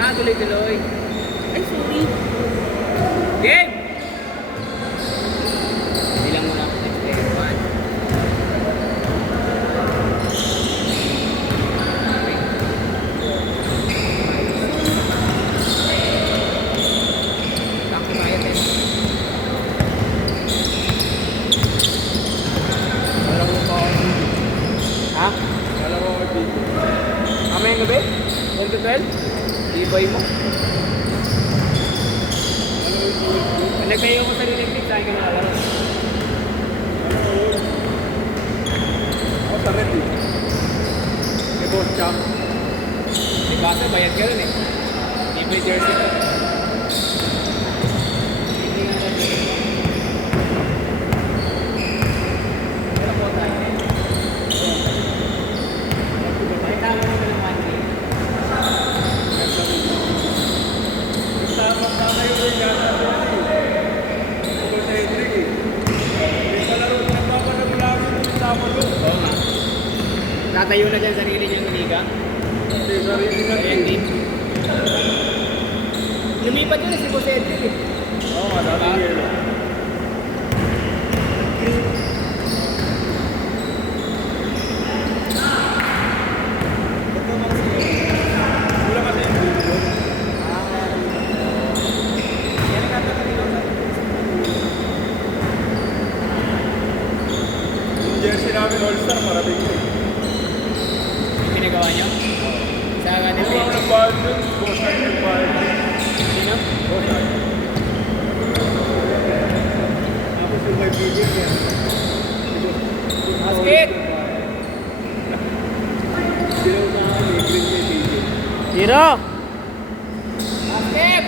Ah, tuloy-tuloy. Ay, sorry. Game! Bilang mo lang. Next player. 1. Ha? Mamaya gabi? 1 to 12? Ibay mo? Nagtayo ko sa Olympics, saan ka nakalaro? Ako sa red eh. May boss champ. May basa, bayad ka rin eh. Ibay jersey ko. Hindi nga lang yun. Pero po tayo eh. May tama naman ng 1K. Tama yung rin yata sa ako sa Hendrik eh. May palaro ko na papanag lagi yung tama doon. Oo nga. Tatayo na dyan sarili niyang liga. Hindi, sarili na Ayan din. Lumipat yun si Jose Edric eh. Oo nga, dati yelo. Wala kasi yung video. Yung jersey namin all-star, maraming yun. Yung pinagawa niyo? Sa ganun Yung mga nagbayad dun, boss na yung nagbayad dun. Sino? Boss na. Tapos yung kaibigan niya. Basket! Sila na kami, green kaibigan. Zero! Basket!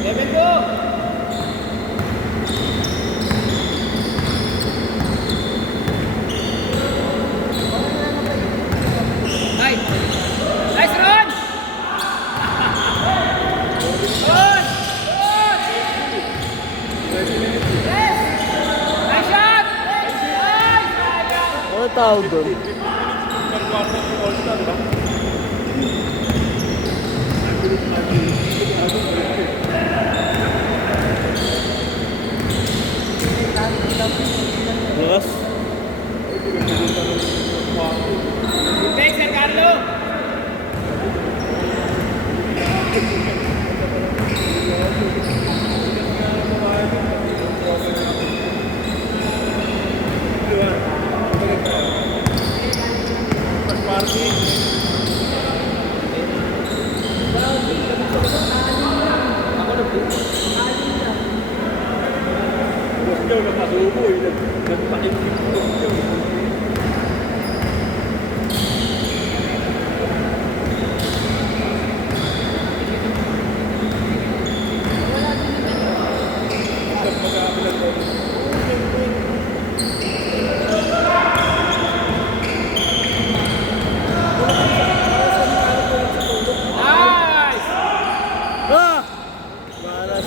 Level 2! Ay! Nice run! Run! Run! Yes! Nice shot! Nice! Ano tawag doon? Pag-kwarto yung all-star, ba? Bukas? Thanks, Sir Carlo! Party. Boss daw nakasubo eh. Nagpain yung boss daw. Mag-aapilan ko. Nice! Ah! Malas.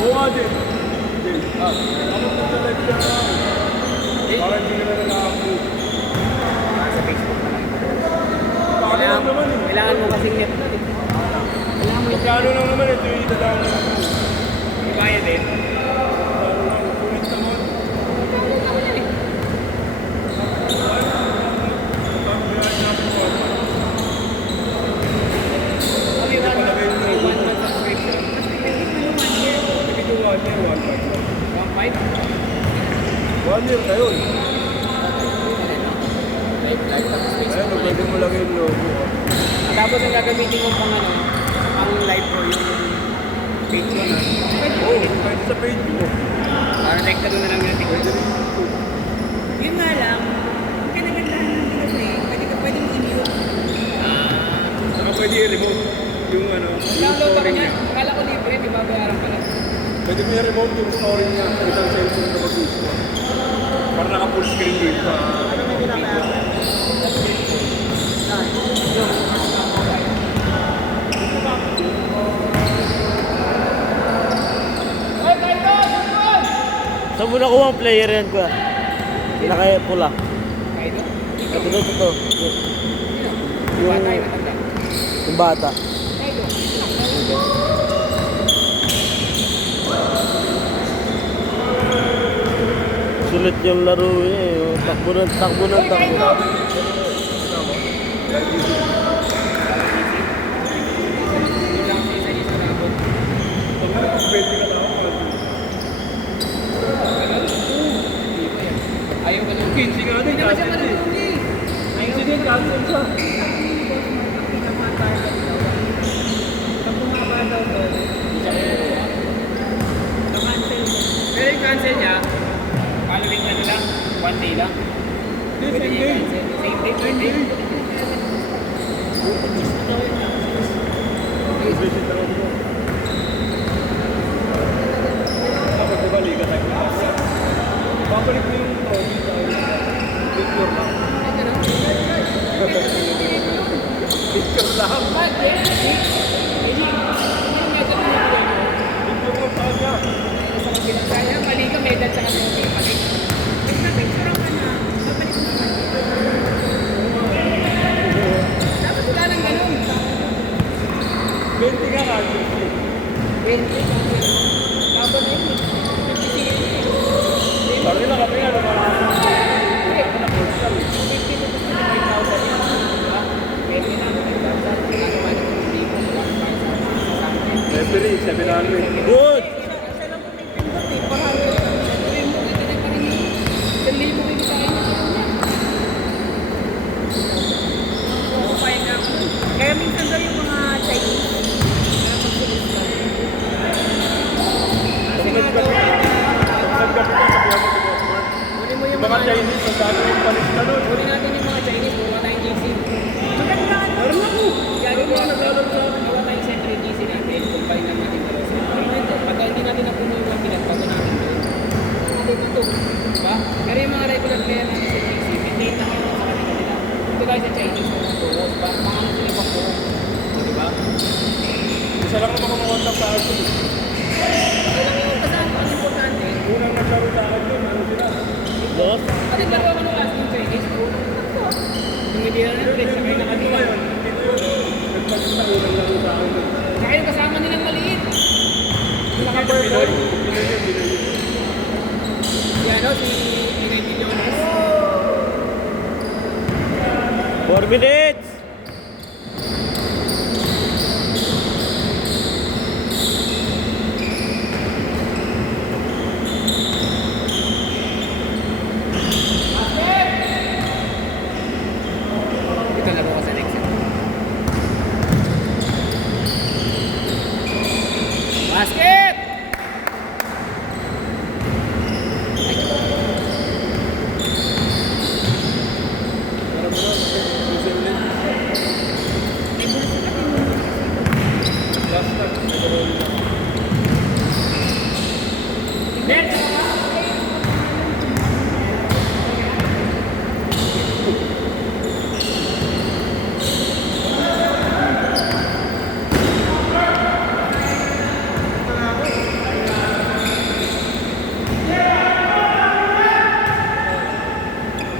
Oo nga din. Ano na talaga siya? Parang hindi ka na naka-upload. Sa Facebook na lang. Paano lang naman eh. Kailangan mo kasing net na eh. Kailangan mo yung Magkano lang naman ito yung itadaan na naman. kaya din. Paano lang, kulit naman. Paano kaya natin mo? Kami Ito palagay yung logo. 1 month subscription. Mas pinagin mo yung 1 year. Ito 1 year, 1.5. 1.5? 1 year na yun. Live tapos Ayun, Facebook. pwede mo lagay yung logo. Tapos ang gagamitin mo pang ano, ang live ko yung page ko na. Oo, pwede sa page mo. Para like ka doon na lang yung Pwede TikTok. rin YouTube. Yun nga lang, ang kinagandahan ng kasi, pwede mo i-mute. Saka pwede i-remote yung ano, yung Download ako story niya. niya. Akala ko libre, may babayaran pala. Pwede mo i-remote yung story niya sa isang cellphone na mag-gusto. Para naka-full screen din sa video. Saan mo nakuha ang player yan ko? Pinaka pula. Kahit ito? Ito. Yung bata yung matanda. Yung bata. Kahit ito. Sulit yung laro niya eh. Yung takbo ng takbo. Uy, kahit ito! Ayaw ka lang. 15 nga din, Hindi naman siya cancel din. marunong eh. 15 din, cancel siya. Pero yung cancel niya, following ano lang, 1 day lang. Same Pwede niya day. i-cancel. Same day, 1 day. Visit na ako. Dapat diba, liga tayo. Babalik mo yung trophy sa picture lang. Picture lang. Bad, eh? Hindi yung medal na nabigay mo. Picture mo sa kanya. Sa kabilang saya, mali ka medal sa kanila. Okay, mali. Dapat wala nang ganun. 20 ka cancel. 20. Laban na yun. 50 Sabi na kami nga naman. Referee, 700. Good! Kaya minsan daw yung mga Chinese, Mga Chinese, ang dami yung palis ka nun. Uli natin yung mga Chinese, buka tayong GC. Meron ako. Gagawa tayong century GC natin, combine lang natin dalawa sa pagka hindi natin napuno yung 1 minute, bago natin doon. Ito. Diba? Pero yung mga regular player natin sa GC, maintain lang yun sa kanila nila. Ito tayo sa Chinese, mga buhos, ba? Mga ano sila ibang buhos. Diba? Isa lang naman kumakontak sa akin. Ito lang yung kasama, ang importante. Unang naglaro sa akin yun, ano sila? Dos? Pati dalawa ka nung last yung Chinese, yung hindi na rin, sa kayo nakaliwa. Dito yun. Nagpagis na unang laro sa akin. Saka yung kasama nilang maliit. Yung naka-purple. Pinoy yun. Si ano, si United Jonas. 4 minutes! Ito laro ko sa next set. Basket! Parang mo na, Luzon din. Last time, nagkaroon nila. Next!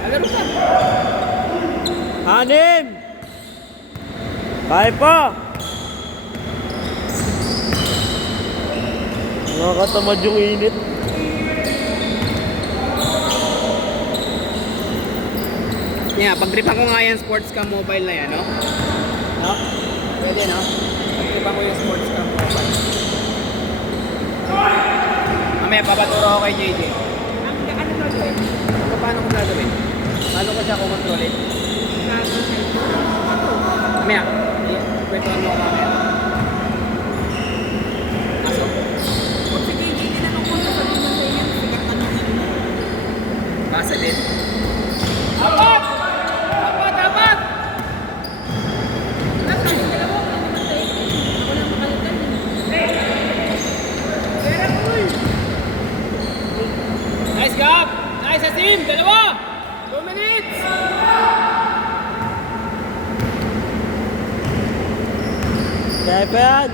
Alaro ka! Anim! Kaya pa! Nakakatamad yung init. Yeah, pag-tripan ko nga yan sports cam mobile na yan, no? No? Pwede, no? Pag-tripan ko yung sports cam mobile. Mamaya, papaturo ako kay JJ. ano ba ito eh? Paano ko gagawin? Paano ko siya kukontrolin? Mamaya, kwentuhan mo ako mamaya. Aso? Kung sige, hindi tinanong ko, sasabihin mo sa inyo, sikat ka naman. Basa din. Apat! Apat! Apat! Lahat tayo, dalawa, wala naman tayo. Ako lang makalitan eh. Pero, uy! Nice gap! Nice Asim! Dalawa! 2 minutes! Kaya pa yan!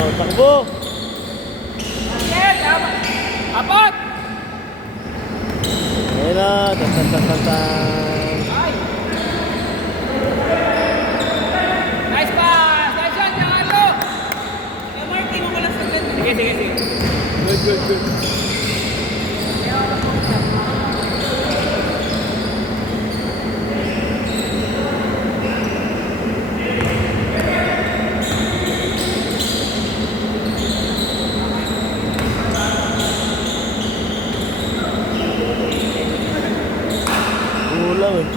Oh, takbo. Yes, apat! Ayun na. Tan. Ay! Nice pass! Nice shot, Jangarlo! Mark, mo lang sa ganda. Sige. Good. Kulang eh.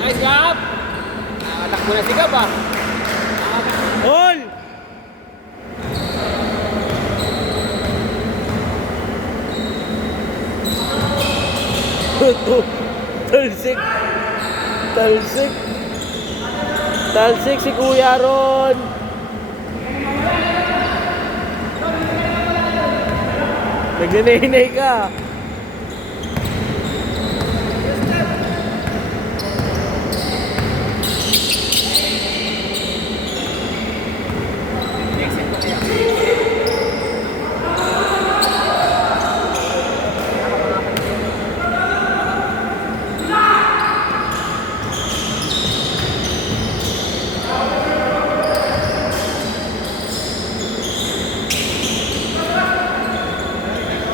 Nice job! Takbo na si Gab ah. All! Talsik. Talsik si Kuya Ron. Nagninay ka.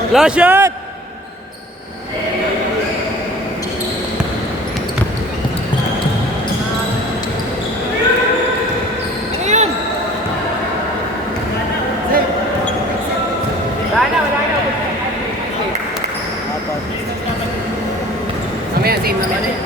Last shot! Ano yun? Wala na. Apat. Mamaya, same naman eh.